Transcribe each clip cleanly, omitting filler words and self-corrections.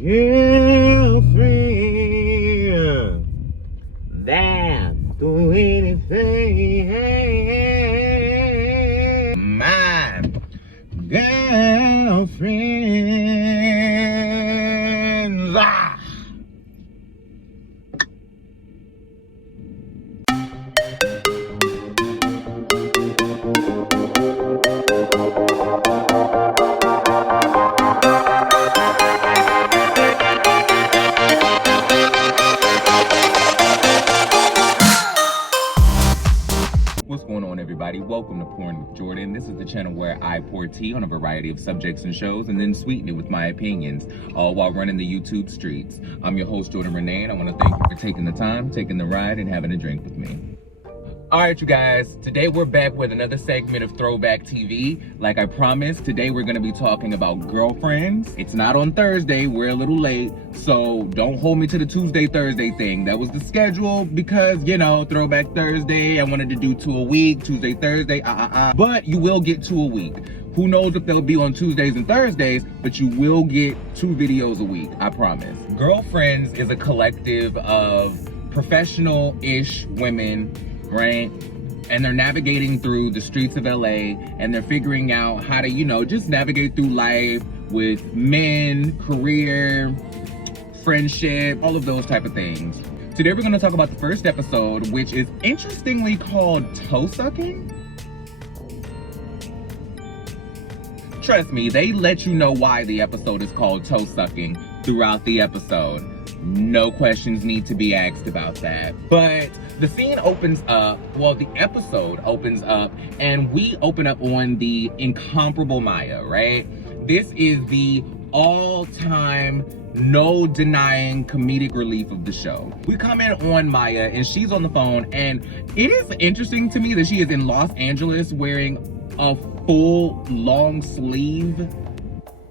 girlfriend that do anything. My girlfriends. What's going on, everybody? Welcome to Porn with Jordan. This is the channel where I pour tea on a variety of subjects and shows and then sweeten it with my opinions, all while running the YouTube streets. I'm your host, JordenRanae, and I want to thank you for taking the time, taking the ride, and having a drink with me. All right, you guys, today we're back with another segment of Throwback TV. Like I promised, today we're going to be talking about girlfriends. It's not on Thursday, we're a little late, so don't hold me to the Tuesday, Thursday thing. That was the schedule because, you know, Throwback Thursday, I wanted to do 2 a week, Tuesday, Thursday, But you will get 2 a week. Who knows if they'll be on Tuesdays and Thursdays, but you will get 2 videos a week, I promise. Girlfriends is a collective of professional-ish women, right? And they're navigating through the streets of LA and they're figuring out how to, you know, just navigate through life with men, career, friendship, all of those type of things. Today we're going to talk about the first episode, which is interestingly called Toe Sucking. Trust me, they let you know why the episode is called Toe Sucking throughout the episode. No questions need to be asked about that. But the scene opens up, well, the episode opens up, and we open up on the incomparable Maya, right? This is the all-time, no denying comedic relief of the show. We come in on Maya, and she's on the phone, and it is interesting to me that she is in Los Angeles wearing a full long sleeve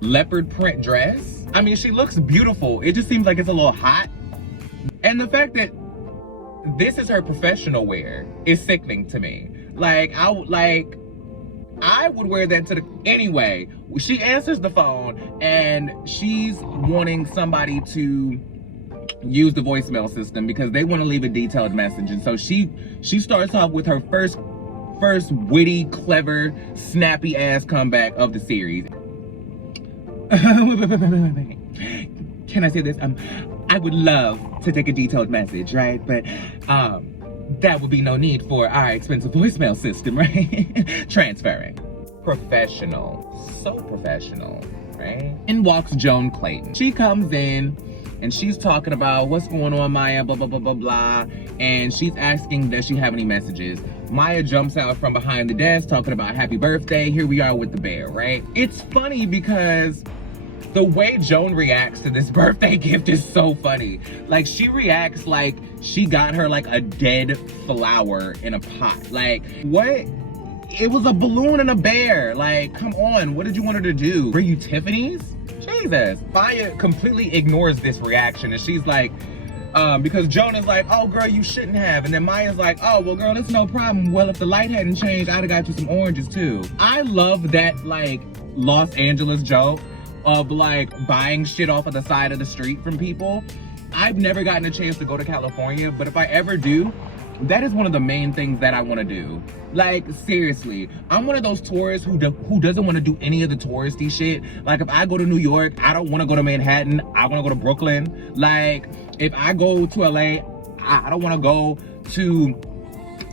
leopard print dress. I mean, she looks beautiful. It just seems like it's a little hot. And the fact that this is her professional wear is sickening to me. I would wear that to the... Anyway, she answers the phone and she's wanting somebody to use the voicemail system because they want to leave a detailed message. And so she starts off with her first witty, clever, snappy ass comeback of the series. Can I say this? I would love to take a detailed message, right? But that would be no need for our expensive voicemail system, right? Transferring. Professional. So professional, right? In walks Joan Clayton. She comes in and she's talking about what's going on, Maya, blah, blah, blah, blah, blah. And she's asking, does she have any messages? Maya jumps out from behind the desk talking about happy birthday. Here we are with the bear, right? It's funny because the way Joan reacts to this birthday gift is so funny. Like, she reacts like she got her like a dead flower in a pot. Like, what? It was a balloon and a bear. Like, come on, what did you want her to do? Bring you Tiffany's? Jesus. Maya completely ignores this reaction and she's like, because Joan is like, oh girl, you shouldn't have. And then Maya's like, oh, well girl, it's no problem. Well, if the light hadn't changed, I'd have got you some oranges too. I love that like Los Angeles joke of like buying shit off of the side of the street from people. I've never gotten a chance to go to California, but if I ever do, that is one of the main things that I want to do. Like, seriously, I'm one of those tourists who doesn't want to do any of the touristy shit. Like, if I go to New York, I don't want to go to Manhattan. I want to go to Brooklyn. Like, if I go to LA, I don't want to go to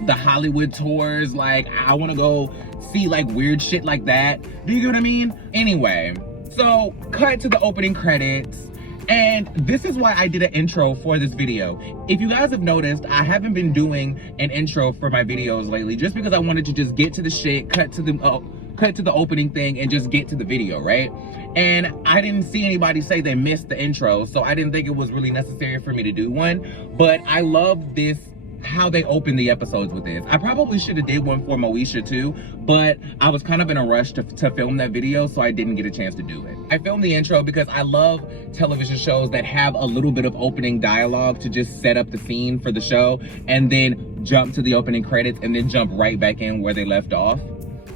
the Hollywood tours. Like, I want to go see like weird shit like that. Do you get what I mean? Anyway, so cut to the opening credits. And this is why I did an intro for this video. If you guys have noticed, I haven't been doing an intro for my videos lately just because I wanted to just get to the shit, cut to the opening thing and just get to the video, right? And I didn't see anybody say they missed the intro, so I didn't think it was really necessary for me to do one. But I love this, how they open the episodes with this. I probably should have did one for Moesha too, but I was kind of in a rush to film that video, so I didn't get a chance to do it. I filmed the intro because I love television shows that have a little bit of opening dialogue to just set up the scene for the show and then jump to the opening credits and then jump right back in where they left off.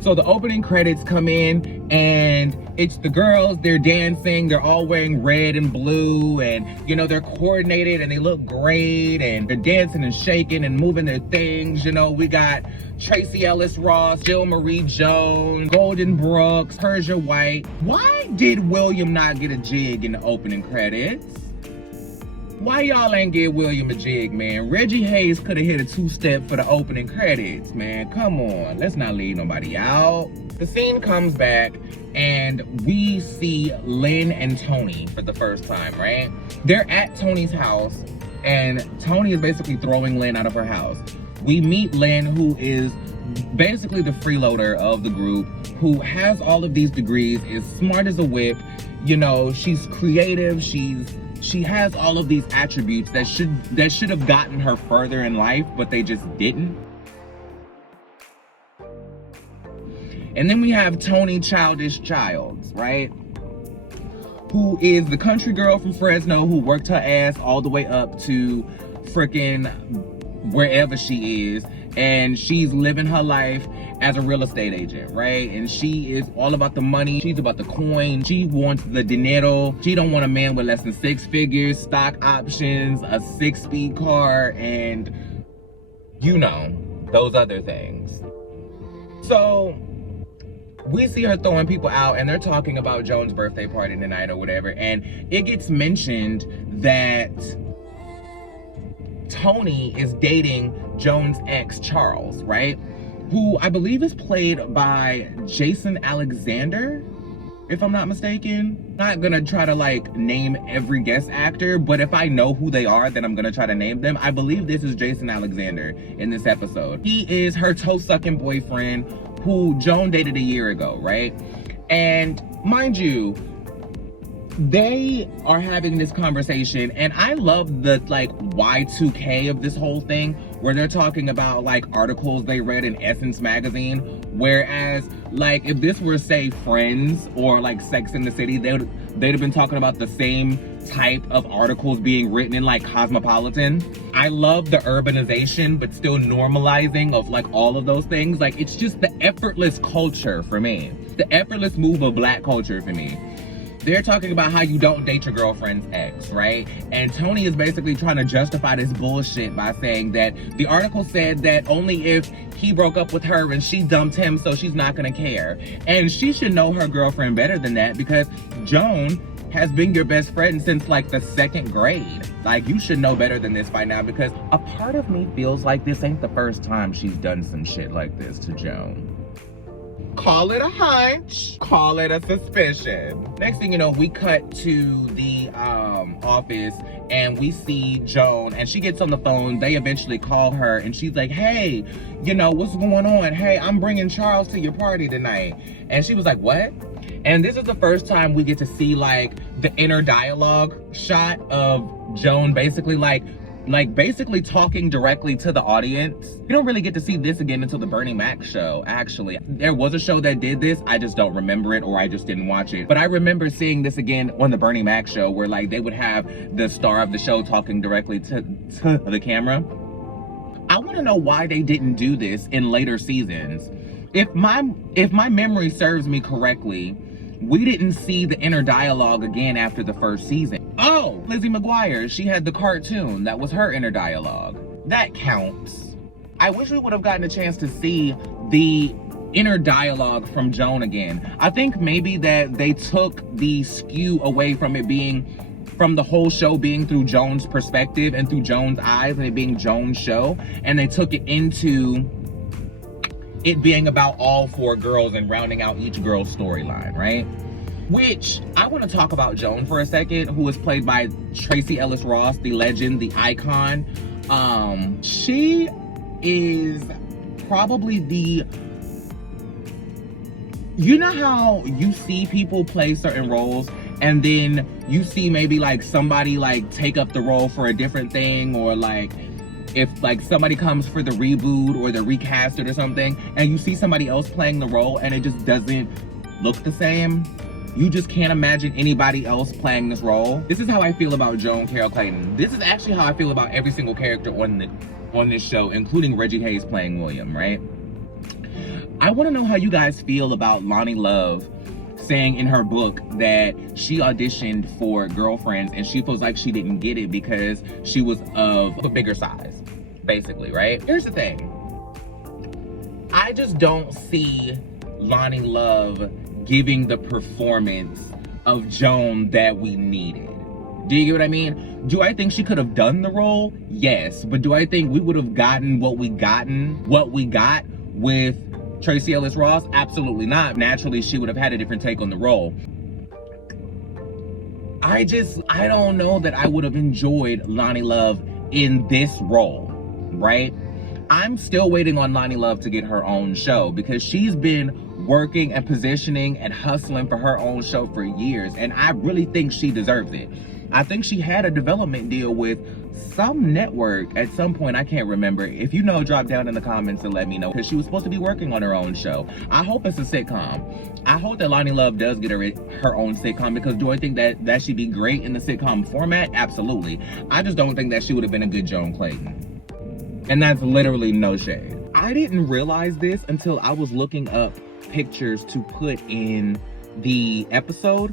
So So the opening credits come in and it's the girls, they're dancing, they're all wearing red and blue, and you know, they're coordinated and they look great, and they're dancing and shaking and moving their things. You know, we got Tracy Ellis Ross, Jill Marie Jones, Golden Brooks, Persia White. Why did William not get a jig in the opening credits? Why y'all ain't give William a jig, man? Reggie Hayes could have hit a two-step for the opening credits, man. Come on, let's not leave nobody out. The scene comes back and we see Lynn and Tony for the first time, right? They're at Tony's house and Tony is basically throwing Lynn out of her house. We meet Lynn, who is basically the freeloader of the group, who has all of these degrees, is smart as a whip. You know, she's creative, she has all of these attributes that should have gotten her further in life, but they just didn't. And then we have Tony Childish Childs, right? Who is the country girl from Fresno who worked her ass all the way up to frickin' wherever she is. And she's living her life as a real estate agent, right? And she is all about the money. She's about the coin. She wants the dinero. She don't want a man with less than 6 figures, stock options, a 6-speed car, and you know, those other things. So we see her throwing people out and they're talking about Joan's birthday party tonight or whatever. And it gets mentioned that Tony is dating Joan's ex, Charles, right? Who I believe is played by Jason Alexander, if I'm not mistaken. Not gonna try to like name every guest actor, but if I know who they are, then I'm gonna try to name them. I believe this is Jason Alexander in this episode. He is her toe-sucking boyfriend who Joan dated a year ago, right? And mind you, they are having this conversation, and I love the like Y2K of this whole thing, where they're talking about like articles they read in Essence magazine, whereas like if this were say Friends or like Sex and the City, they'd have been talking about the same type of articles being written in like Cosmopolitan. I love the urbanization but still normalizing of like all of those things. Like it's just the effortless culture for me, the effortless move of Black culture for me. They're talking about how you don't date your girlfriend's ex, right? And Tony is basically trying to justify this bullshit by saying that the article said that only if he broke up with her and she dumped him, so she's not gonna care. And she should know her girlfriend better than that, because Joan has been your best friend since like the 2nd grade. Like you should know better than this by now, because a part of me feels like this ain't the first time she's done some shit like this to Joan. Call it a hunch, call it a suspicion. Next thing you know, we cut to the office and we see Joan, and she gets on the phone. They eventually call her and she's like, hey, you know, what's going on? Hey, I'm bringing Charles to your party tonight. And she was like, what? And this is the first time we get to see like the inner dialogue shot of Joan basically basically talking directly to the audience. You don't really get to see this again until the Bernie Mac show, actually. There was a show that did this, I just don't remember it, or I just didn't watch it. But I remember seeing this again on the Bernie Mac show, where like they would have the star of the show talking directly to the camera. I wanna know why they didn't do this in later seasons. If my memory serves me correctly, we didn't see the inner dialogue again after the first season. Oh, Lizzie McGuire, she had the cartoon. That was her inner dialogue. That counts. I wish we would have gotten a chance to see the inner dialogue from Joan again. I think maybe that they took the skew away from it being, from the whole show being through Joan's perspective and through Joan's eyes and it being Joan's show, and they took it into it being about all 4 girls and rounding out each girl's storyline, right? Which, I want to talk about Joan for a second, who is played by Tracy Ellis Ross, the legend, the icon. She is probably the... You know how you see people play certain roles and then you see maybe like somebody like take up the role for a different thing, or like if like somebody comes for the reboot or the recast or something and you see somebody else playing the role and it just doesn't look the same? You just can't imagine anybody else playing this role. This is how I feel about Joan Carol Clayton. This is actually how I feel about every single character on this show, including Reggie Hayes playing William, right? I want to know how you guys feel about Lonnie Love saying in her book that she auditioned for Girlfriends and she feels like she didn't get it because she was of a bigger size, basically, right? Here's the thing. I just don't see Lonnie Love giving the performance of Joan that we needed. Do you get what I mean? Do I think she could have done the role? Yes. But do I think we would have gotten what we got with Tracee Ellis Ross? Absolutely not. Naturally, she would have had a different take on the role. I don't know that I would have enjoyed Lonnie Love in this role, right? I'm still waiting on Lonnie Love to get her own show because she's been working and positioning and hustling for her own show for years, and I really think she deserves it. I think she had a development deal with some network at some point. I can't remember. If you know, drop down in the comments and let me know, because she was supposed to be working on her own show. I hope it's a sitcom. I hope that Lonnie Love does get her own sitcom, because do I think that she'd be great in the sitcom format? Absolutely. I just don't think that she would have been a good Joan Clayton. And that's literally no shade. I didn't realize this until I was looking up pictures to put in the episode.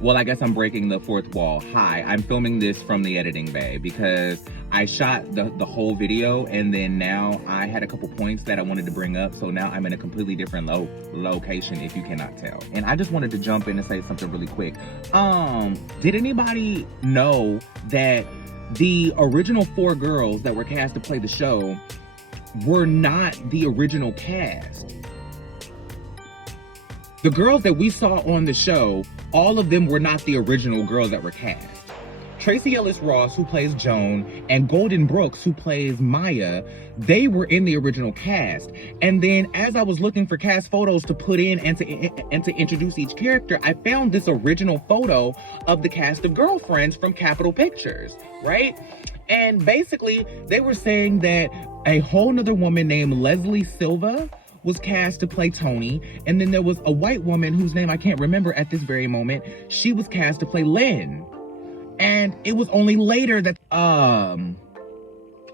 Well, I guess I'm breaking the fourth wall. Hi, I'm filming this from the editing bay because I shot the whole video, and then now I had a couple points that I wanted to bring up. So now I'm in a completely different location, if you cannot tell. And I just wanted to jump in and say something really quick. Did anybody know that the original 4 girls that were cast to play the show were not the original cast? The girls that we saw on the show, all of them were not the original girls that were cast. Tracee Ellis Ross, who plays Joan, and Golden Brooks, who plays Maya, they were in the original cast. And then as I was looking for cast photos to put in and to introduce each character, I found this original photo of the cast of Girlfriends from Capitol Pictures, right? And basically, they were saying that a whole nother woman named Leslie Silva was cast to play Tony, and then there was a white woman whose name I can't remember at this very moment. She was cast to play Lynn. And it was only later that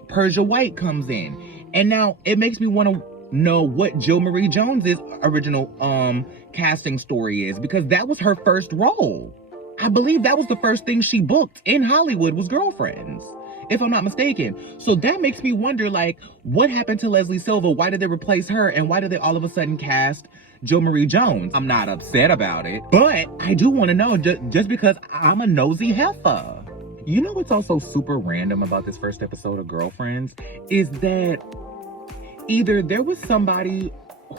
Persia White comes in. And now it makes me want to know what Jo Marie Jones's original casting story is, because that was her first role. I believe that was the first thing she booked in Hollywood, was Girlfriends, if I'm not mistaken. So that makes me wonder, like, what happened to Leslie Silva? Why did they replace her? And why did they all of a sudden cast Jo Marie Jones? I'm not upset about it, but I do want to know, just because I'm a nosy heifer. You know what's also super random about this first episode of Girlfriends is that either there was somebody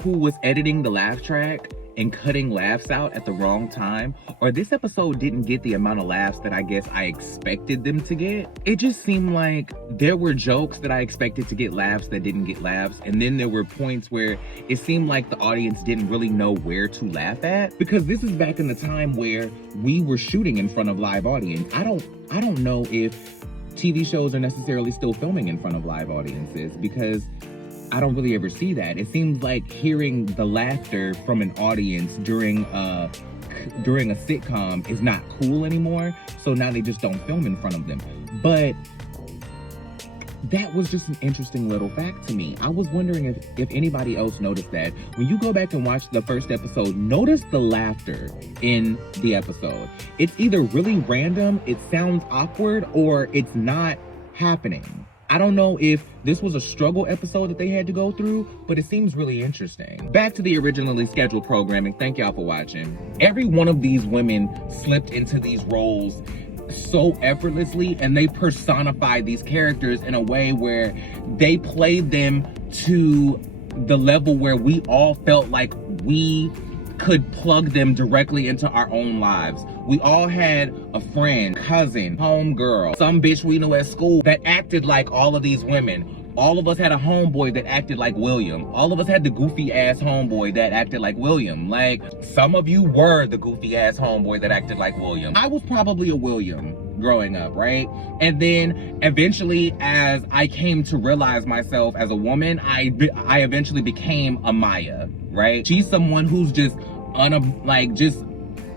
who was editing the laugh track and cutting laughs out at the wrong time, or this episode didn't get the amount of laughs that I guess I expected them to get. It just seemed like there were jokes that I expected to get laughs that didn't get laughs, and then there were points where it seemed like the audience didn't really know where to laugh at, because this is back in the time where we were shooting in front of live audience. I don't know if TV shows are necessarily still filming in front of live audiences, because I don't really ever see that. It seems like hearing the laughter from an audience during a sitcom is not cool anymore. So now they just don't film in front of them. But that was just an interesting little fact to me. I was wondering if anybody else noticed that. When you go back and watch the first episode, notice the laughter in the episode. It's either really random, it sounds awkward, or it's not happening. I don't know if this was a struggle episode that they had to go through, but it seems really interesting. Back to the originally scheduled programming. Thank y'all for watching. Every one of these women slipped into these roles so effortlessly, and they personified these characters in a way where they played them to the level where we all felt like we could plug them directly into our own lives. We all had a friend, cousin, homegirl, some bitch we knew at school that acted like all of these women. All of us had a homeboy that acted like William. All of us had the goofy ass homeboy that acted like William. Like, some of you were the goofy ass homeboy that acted like William. I was probably a William growing up, right? And then eventually, as I came to realize myself as a woman, I eventually became a Maya, right? She's someone who's just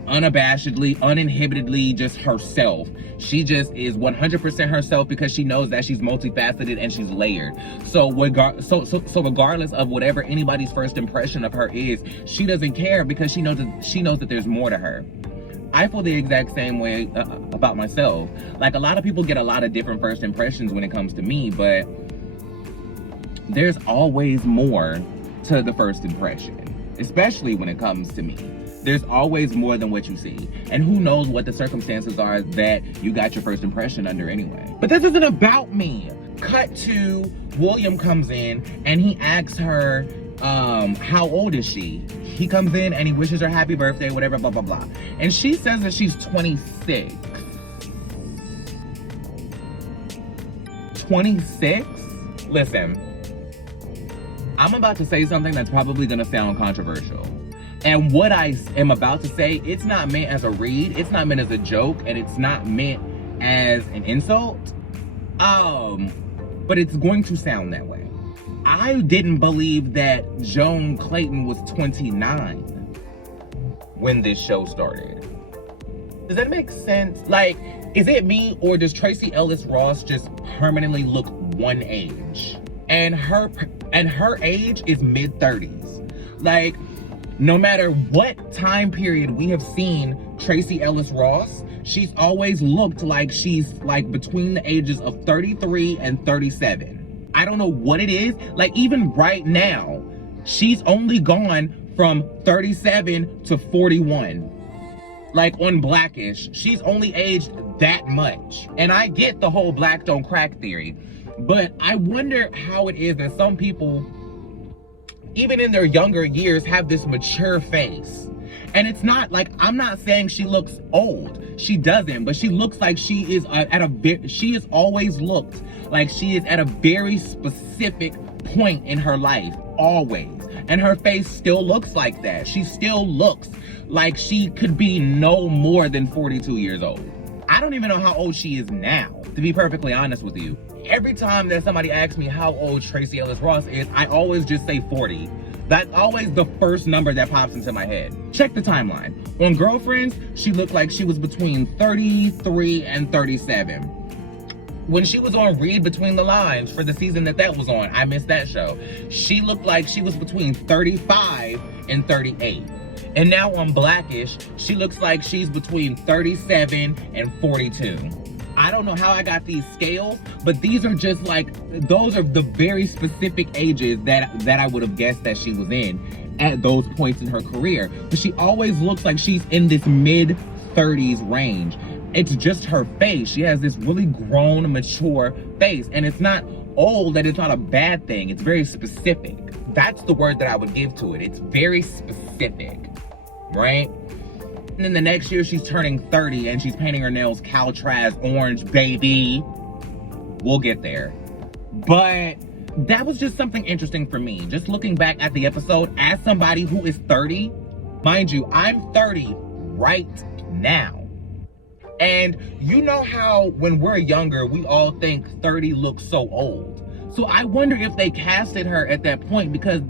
unabashedly, uninhibitedly just herself. She just is 100% herself because she knows that she's multifaceted and she's layered. So regardless of whatever anybody's first impression of her is, she doesn't care because she knows that there's more to her. I feel the exact same way about myself. Like, a lot of people get a lot of different first impressions when it comes to me, but there's always more to the first impression, especially when it comes to me. There's always more than what you see. And who knows what the circumstances are that you got your first impression under anyway. But this isn't about me. Cut to William comes in and he asks her, how old is she? He comes in and he wishes her happy birthday, whatever, blah, blah, blah. And she says that she's 26. 26? Listen, I'm about to say something that's probably gonna sound controversial. And what I am about to say, it's not meant as a read, it's not meant as a joke, and it's not meant as an insult. But it's going to sound that way. I didn't believe that Joan Clayton was 29 when this show started. Does that make sense? Like, is it me, or does Tracee Ellis Ross just permanently look one age? And her age is mid-30s. Like, no matter what time period we have seen Tracee Ellis Ross, she's always looked like she's like between the ages of 33 and 37. I don't know what it is. Like, even right now, she's only gone from 37 to 41. Like, on Blackish, she's only aged that much. And I get the whole black don't crack theory, but I wonder how it is that some people, even in their younger years, have this mature face. And it's not like, I'm not saying she looks old. She doesn't, but she looks like she is she has always looked like she is at a very specific point in her life, always. And her face still looks like that. She still looks like she could be no more than 42 years old. I don't even know how old she is now, to be perfectly honest with you. Every time that somebody asks me how old Tracee Ellis Ross is, I always just say 40. That's always the first number that pops into my head. Check the timeline. On Girlfriends, she looked like she was between 33 and 37. When she was on Read Between the Lines for the season that was on, I missed that show, she looked like she was between 35 and 38. And now on Blackish, she looks like she's between 37 and 42. I don't know how I got these scales, but these are just like, those are the very specific ages that I would have guessed that she was in at those points in her career. But she always looks like she's in this mid-30s range. It's just her face. She has this really grown, mature face. And it's not old, and it's not a bad thing. It's very specific. That's the word that I would give to it. It's very specific, right? And then the next year she's turning 30 and she's painting her nails Caltraz orange, baby. We'll get there. But that was just something interesting for me. Just looking back at the episode as somebody who is 30, mind you, I'm 30 right now. And you know how when we're younger, we all think 30 looks so old. So I wonder if they casted her at that point because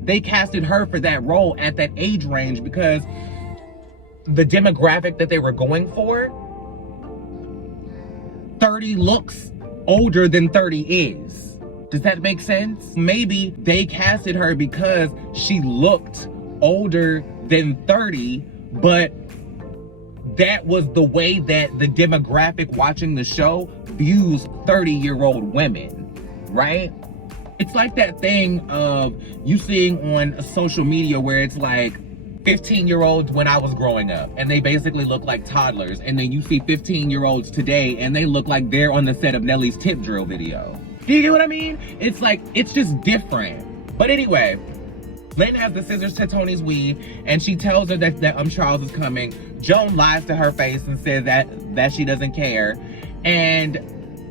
they casted her for that role at that age range because the demographic that they were going for, 30 looks older than 30 is. Does that make sense? Maybe they casted her because she looked older than 30, but that was the way that the demographic watching the show views 30-year-old women, right? It's like that thing of you seeing on social media where it's like 15-year-olds when I was growing up and they basically look like toddlers, and then you see 15-year-olds today and they look like they're on the set of Nelly's tip drill video. Do you get what I mean? It's like, it's just different. But anyway, Lynn has the scissors to Tony's weave and she tells her that Charles is coming. Joan lies to her face and says that she doesn't care, and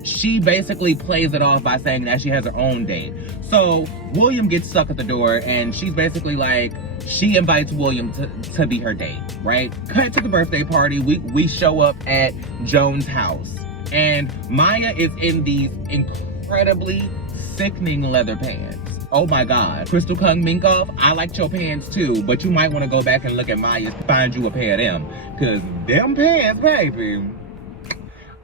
she basically plays it off by saying that she has her own date. So William gets stuck at the door and she's basically like, she invites William to be her date, right? Cut to the birthday party. We show up at Joan's house and Maya is in these incredibly sickening leather pants. Oh my God. Crystal Kung Minkoff, I liked your pants too, but you might want to go back and look at Maya's, find you a pair of them. Cause them pants, baby,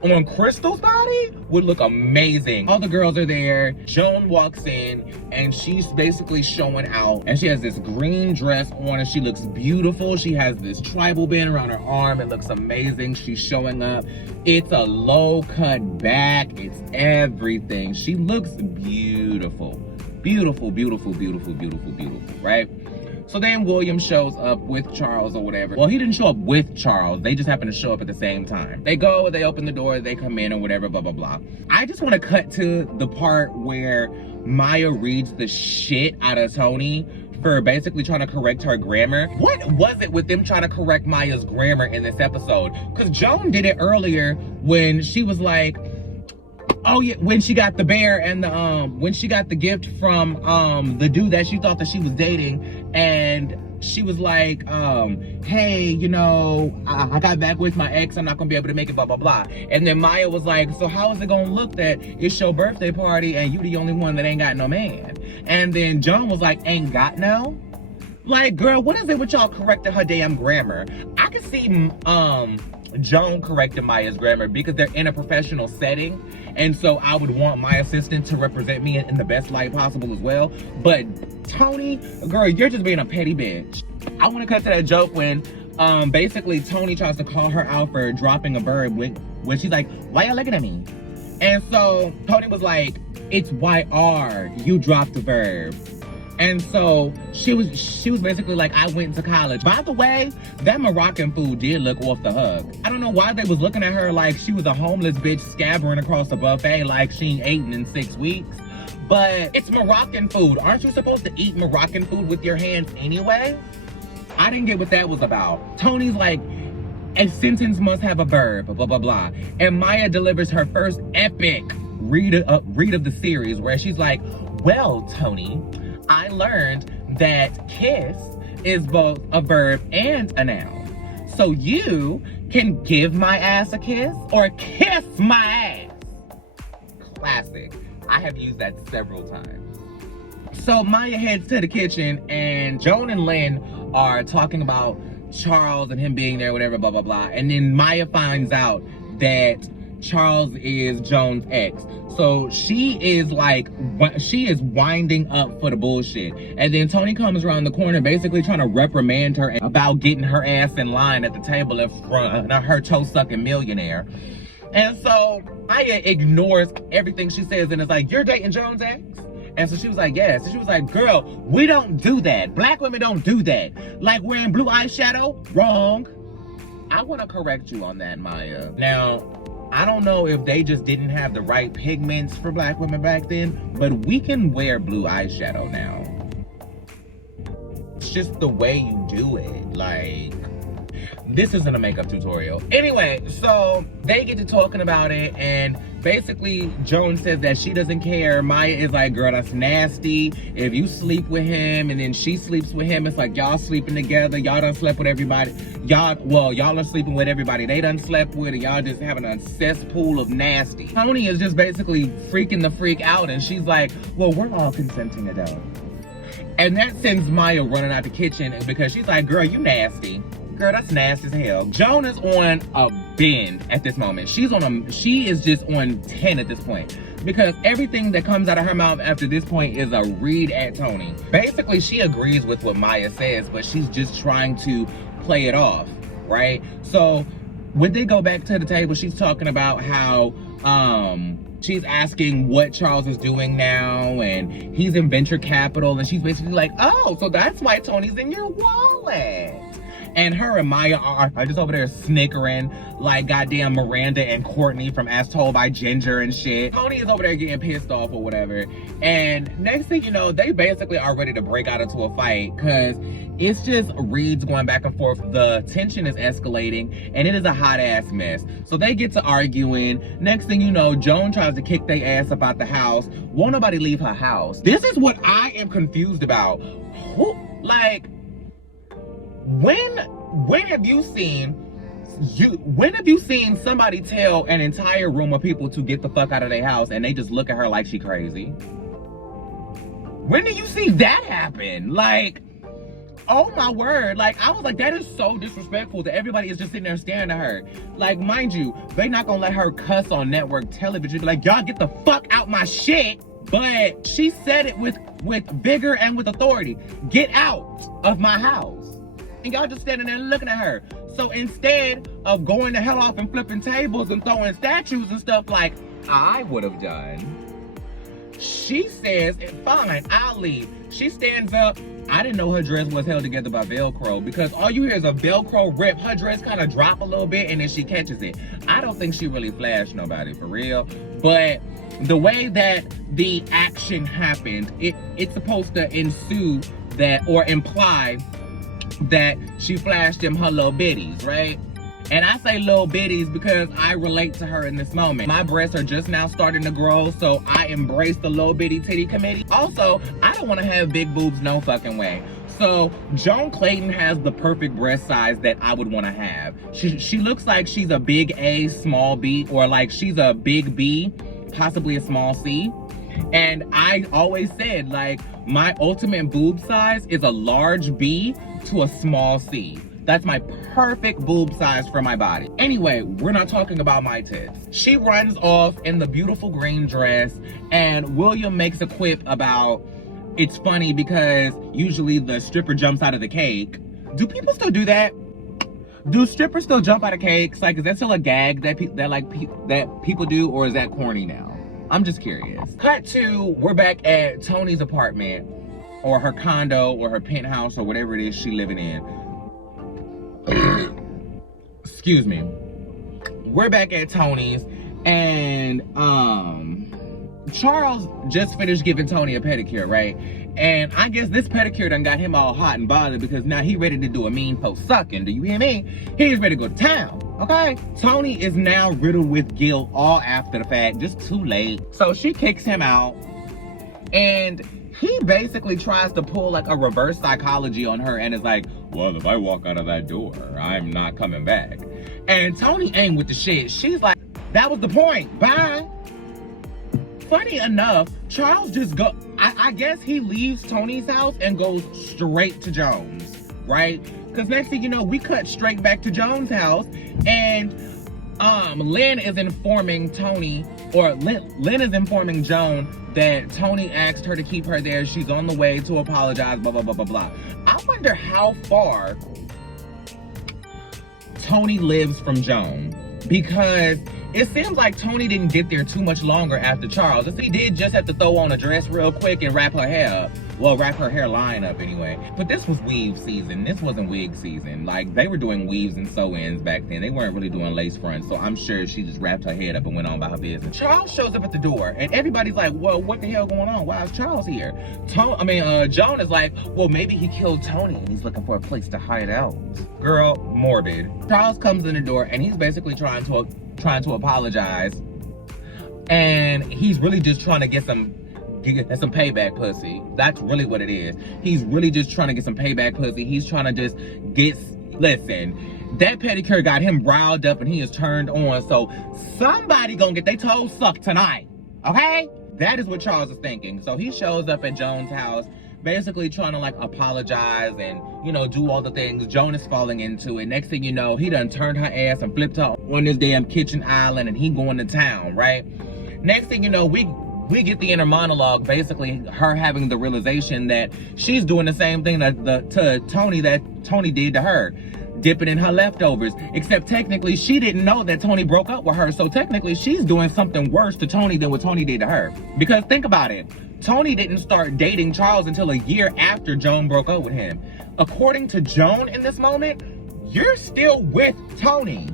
on Crystal's body would look amazing. All the girls are there. Joan walks in and she's basically showing out. And she has this green dress on and she looks beautiful. She has this tribal band around her arm. It looks amazing. She's showing up. It's a low cut back. It's everything. She looks beautiful. Beautiful, beautiful, beautiful, beautiful, beautiful, right? So then William shows up with Charles or whatever. Well, he didn't show up with Charles. They just happen to show up at the same time. They go, they open the door, they come in or whatever, blah, blah, blah. I just want to cut to the part where Maya reads the shit out of Tony for basically trying to correct her grammar. What was it with them trying to correct Maya's grammar in this episode? Because Joan did it earlier when she was like, oh yeah, when she got the bear and the when she got the gift from the dude that she thought that she was dating, and she was like, hey, you know, I got back with my ex, I'm not gonna be able to make it, blah blah blah. And then Maya was like, so how is it gonna look that it's your birthday party and you the only one that ain't got no man? And then Joan was like, ain't got no? Like, girl, what is it with y'all correcting her damn grammar? I could see Joan correcting Maya's grammar because they're in a professional setting, and so I would want my assistant to represent me in the best light possible as well. But Tony, girl, you're just being a petty bitch. I want to cut to that joke when basically Tony tries to call her out for dropping a verb when she's like, why y'all looking at me? And so Tony was like, it's YR, you dropped the verb. And so she was basically like, I went to college. By the way, that Moroccan food did look off the hook. I don't know why they was looking at her like she was a homeless bitch scabbering across the buffet like she ain't eaten in 6 weeks. But it's Moroccan food. Aren't you supposed to eat Moroccan food with your hands anyway? I didn't get what that was about. Tony's like, a sentence must have a verb, blah, blah, blah. And Maya delivers her first epic read of the series where she's like, well, Tony, I learned that kiss is both a verb and a noun. So you can give my ass a kiss or kiss my ass. Classic. I have used that several times. So Maya heads to the kitchen and Joan and Lynn are talking about Charles and him being there, whatever, blah, blah, blah. And then Maya finds out that Charles is Joan's ex. So she is winding up for the bullshit. And then Tony comes around the corner basically trying to reprimand her about getting her ass in line at the table in front of her toe-sucking millionaire. And so Maya ignores everything she says and is like, you're dating Joan's ex? And so she was like, yes. And she was like, girl, we don't do that. Black women don't do that. Like wearing blue eyeshadow? Wrong. I want to correct you on that, Maya. Now, I don't know if they just didn't have the right pigments for black women back then, but we can wear blue eyeshadow now. It's just the way you do it. Like, this isn't a makeup tutorial. Anyway, so they get to talking about it, and basically Joan says that she doesn't care. Maya is like, girl, that's nasty. If you sleep with him and then she sleeps with him, it's like y'all sleeping together. Y'all done slept with everybody. Y'all are sleeping with everybody they done slept with, and y'all just having a cesspool of nasty. Tony is just basically freaking the freak out, and she's like, well, we're all consenting adults. And that sends Maya running out the kitchen because she's like, girl, you nasty. Girl, that's nasty as hell. Joan is on a bend at this moment. She is just on 10 at this point. Because everything that comes out of her mouth after this point is a read at Tony. Basically, she agrees with what Maya says, but she's just trying to play it off, right? So when they go back to the table, she's talking about how she's asking what Charles is doing now, and he's in venture capital, and she's basically like, oh, so that's why Tony's in your wallet. And her and Maya are just over there snickering like goddamn Miranda and Courtney from As Told by Ginger and shit. Tony is over there getting pissed off or whatever. And next thing you know, they basically are ready to break out into a fight because it's just reads going back and forth. The tension is escalating and it is a hot ass mess. So they get to arguing. Next thing you know, Joan tries to kick their ass about the house. Won't nobody leave her house. This is what I am confused about. Like, when have you seen somebody tell an entire room of people to get the fuck out of their house and they just look at her like she crazy? When do you see that happen? Like, oh my word. Like, I was like, that is so disrespectful that everybody is just sitting there staring at her. Like, mind you, they not gonna let her cuss on network television. Be like, y'all get the fuck out my shit. But she said it with vigor and with authority. Get out of my house. And y'all just standing there looking at her. So instead of going the hell off and flipping tables and throwing statues and stuff like I would have done, she says, fine, I'll leave. She stands up. I didn't know her dress was held together by Velcro, because all you hear is a Velcro rip. Her dress kind of drop a little bit and then she catches it. I don't think she really flashed nobody, for real. But the way that the action happened, it's supposed to ensue that, or imply that she flashed them her little bitties, right? And I say little bitties because I relate to her in this moment. My breasts are just now starting to grow, so I embrace the little bitty titty committee. Also, I don't want to have big boobs no fucking way. So Joan Clayton has the perfect breast size that I would want to have. She looks like she's a big A, small B, or like she's a big B, possibly a small C. And I always said, like, my ultimate boob size is a large B to a small C. That's my perfect boob size for my body. Anyway, we're not talking about my tits. She runs off in the beautiful green dress, and William makes a quip about, it's funny because usually the stripper jumps out of the cake. Do people still do that? Do strippers still jump out of cakes? Like, is that still a gag that people do, or is that corny now? I'm just curious. Cut to, we're back at Tony's apartment, or her condo, or her penthouse, or whatever it is she living in. Excuse me. We're back at Tony's, and Charles just finished giving Tony a pedicure, right? And I guess this pedicure done got him all hot and bothered, because now he ready to do a mean post sucking. Do you hear me? He's ready to go to town, okay? Tony is now riddled with guilt all after the fact, just too late. So she kicks him out, and he basically tries to pull like a reverse psychology on her and is like, well, if I walk out of that door, I'm not coming back. And Tony ain't with the shit. She's like, that was the point, bye. Funny enough, Charles just I guess he leaves Tony's house and goes straight to Joan's, right? Because next thing you know, we cut straight back to Joan's house, and Lynn is informing Tony, or Lynn is informing Joan that Tony asked her to keep her there. She's on the way to apologize, blah, blah, blah, blah, blah. I wonder how far Tony lives from Joan, because it seems like Tony didn't get there too much longer after Charles. He did just have to throw on a dress real quick and wrap her hair up. Well, wrap her hairline up anyway. But this was weave season. This wasn't wig season. Like, they were doing weaves and sew-ins back then. They weren't really doing lace fronts. So I'm sure she just wrapped her head up and went on by her business. Charles shows up at the door, and everybody's like, well, what the hell going on? Why is Charles here? Joan is like, well, maybe he killed Tony and he's looking for a place to hide out. Girl, morbid. Charles comes in the door, and he's basically trying to apologize. And he's really just trying to get some payback pussy. That's really what it is. He's really just trying to get some payback pussy. He's trying to just listen, that pedicure got him riled up and he is turned on. So somebody gonna get their toes sucked tonight, okay? That is what Charles is thinking. So he shows up at Joan's house, basically trying to like apologize and, you know, do all the things. Joan is falling into it. Next thing you know, he done turned her ass and flipped her on this damn kitchen island, and he going to town, right? Next thing you know, we get the inner monologue, basically her having the realization that she's doing the same thing to Tony that Tony did to her, dipping in her leftovers. Except technically she didn't know that Tony broke up with her, so technically she's doing something worse to Tony than what Tony did to her. Because think about it, Tony didn't start dating Charles until a year after Joan broke up with him. According to Joan in this moment, you're still with Tony,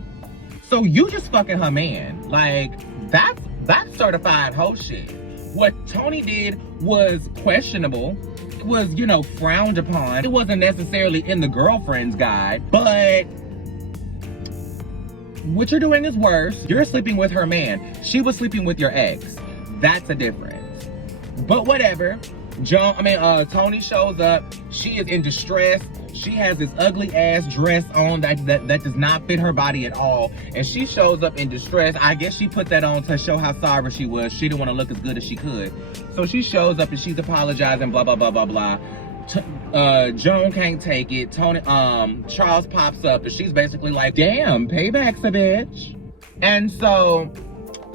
so you just fucking her man. Like, that's certified hoe shit. What Tony did was questionable. It was, you know, frowned upon. It wasn't necessarily in the girlfriend's guide, but what you're doing is worse. You're sleeping with her man. She was sleeping with your ex. That's a difference. But whatever. Tony shows up. She is in distress. She has this ugly ass dress on that does not fit her body at all. And she shows up in distress. I guess she put that on to show how sorry she was. She didn't want to look as good as she could. So she shows up and she's apologizing, blah, blah, blah, blah, blah. Joan can't take it. Charles pops up and she's basically like, damn, payback's a bitch. And so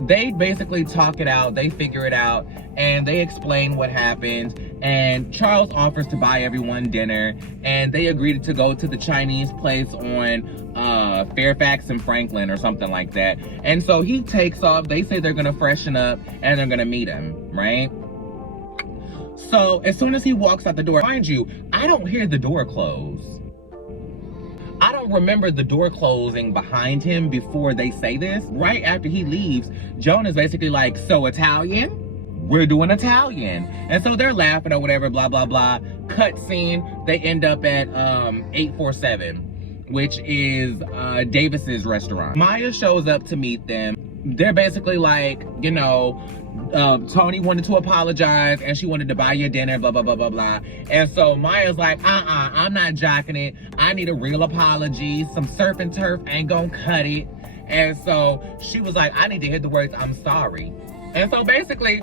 they basically talk it out, they figure it out, and they explain what happened. And Charles offers to buy everyone dinner, and they agreed to go to the Chinese place on Fairfax and Franklin or something like that. And so he takes off. They say they're gonna freshen up and they're gonna meet him, right? So as soon as he walks out the door, mind you, I don't hear the door close. I don't remember the door closing behind him before they say this. Right after he leaves, Joan is basically like, so Italian? We're doing Italian. And so they're laughing or whatever, blah, blah, blah. Cut scene, they end up at 847, which is Davis's restaurant. Maya shows up to meet them. They're basically like, you know, Tony wanted to apologize and she wanted to buy your dinner, blah, blah, blah, blah, blah. And so Maya's like, I'm not jocking it. I need a real apology. Some surf and turf ain't gonna cut it. And so she was like, I need to hear the words, I'm sorry. And so basically,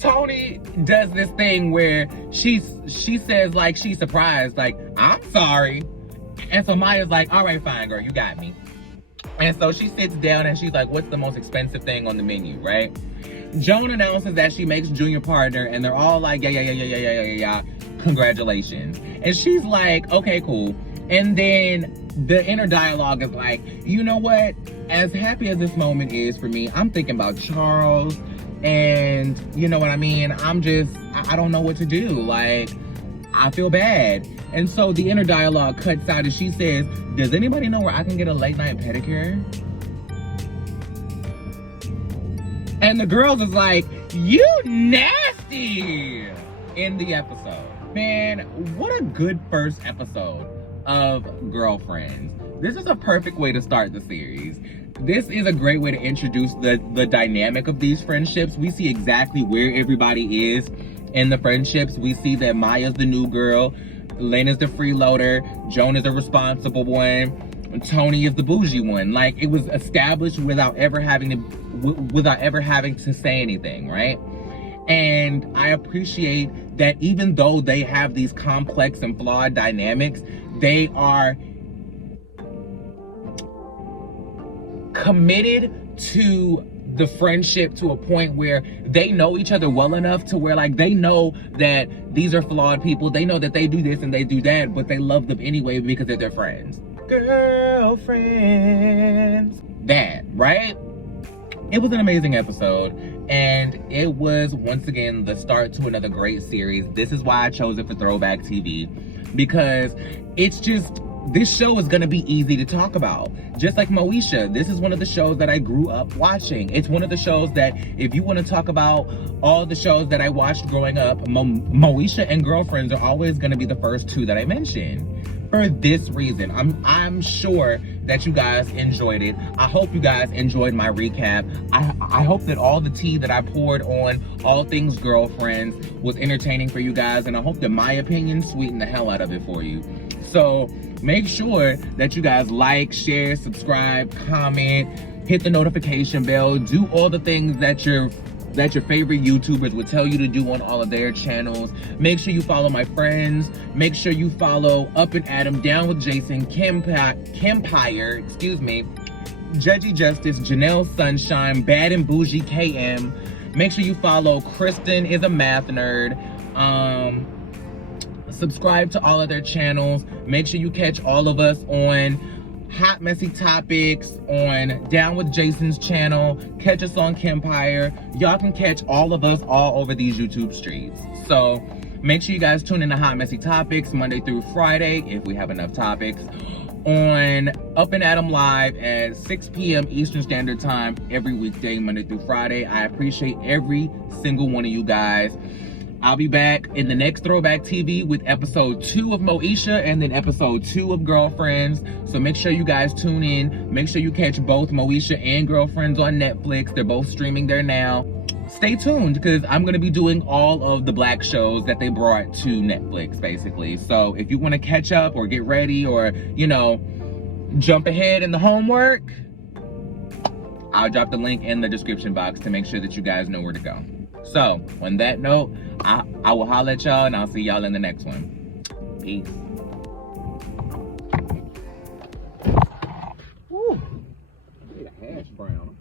Tony does this thing where she says like she's surprised, like, I'm sorry. And so Maya's like, all right, fine, girl, you got me. And so she sits down and she's like, what's the most expensive thing on the menu, right? Joan announces that she makes junior partner and they're all like, yeah, congratulations. And she's like, okay, cool. And then the inner dialogue is like, you know what? As happy as this moment is for me, I'm thinking about Charles and you know what I mean? I don't know what to do. Like, I feel bad. And so the inner dialogue cuts out and she says, does anybody know where I can get a late night pedicure? And the girls is like, you nasty in the episode. Man, what a good first episode of Girlfriends. This is a perfect way to start the series. This is a great way to introduce the dynamic of these friendships. We see exactly where everybody is in the friendships. We see that Maya's the new girl, Lena's the freeloader, Joan is the responsible one, Tony is the bougie one. Like, it was established without ever having to say anything, right? And I appreciate that even though they have these complex and flawed dynamics, they are committed to the friendship to a point where they know each other well enough to where, like, they know that these are flawed people. They know that they do this and they do that, but they love them anyway because they're their friends. Girlfriends. That, right? It was an amazing episode, and it was, once again, the start to another great series. This is why I chose it for Throwback TV, because it's just, this show is gonna be easy to talk about. Just like Moesha, this is one of the shows that I grew up watching. It's one of the shows that, if you wanna talk about all the shows that I watched growing up, Moesha and Girlfriends are always gonna be the first two that I mention. For this reason, I'm sure that you guys enjoyed it. I hope you guys enjoyed my recap. I hope that all the tea that I poured on all things Girlfriends was entertaining for you guys, and I hope that my opinion sweetened the hell out of it for you. So make sure that you guys like, share, subscribe, comment, hit the notification bell, do all the things that your favorite YouTubers would tell you to do on all of their channels. Make sure you follow my friends. Make sure you follow Up and Adam, Down with Jason, Kempire, excuse me, Judgy Justice, Janelle Sunshine, Bad and Bougie KM. Make sure you follow Kristen is a Math Nerd. Subscribe to all of their channels. Make sure you catch all of us on Hot Messy Topics, on Down with Jason's channel. Catch us on Kempire. Y'all can catch all of us all over these YouTube streets. So make sure you guys tune in to Hot Messy Topics Monday through Friday, if we have enough topics, on Up and Adam Live at 6 p.m. Eastern Standard Time every weekday, Monday through Friday. I appreciate every single one of you guys. I'll be back in the next Throwback TV with episode 2 of Moesha and then episode 2 of Girlfriends. So make sure you guys tune in. Make sure you catch both Moesha and Girlfriends on Netflix. They're both streaming there now. stay tuned, because I'm gonna be doing all of the Black shows that they brought to Netflix, basically. So if you want to catch up or get ready, or, you know, jump ahead in the homework, I'll drop the link in the description box to make sure that you guys know where to go. So on that note, I will holler at y'all, and I'll see y'all in the next one. Peace. Woo. I need a hash brown.